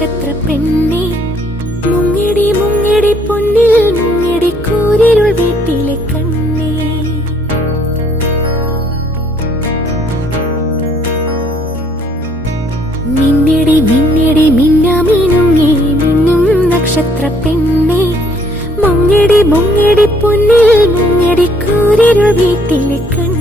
നക്ഷത്ര പെണ്ണെ, മുങ്ങിടി മുങ്ങിടി പൊന്നിൽ മുങ്ങിടി കൂരിരുൾ വീട്ടിലെ കണ്ണേ. മിന്നടി മിന്നടി മിന്നാമിനുങ്ങി മിന്നും നക്ഷത്ര പെണ്ണെ, മുങ്ങിടി മുങ്ങിടി പൊന്നിൽ മുങ്ങിടി കൂരിരുൾ വീട്ടിലെ കണ്ണേ.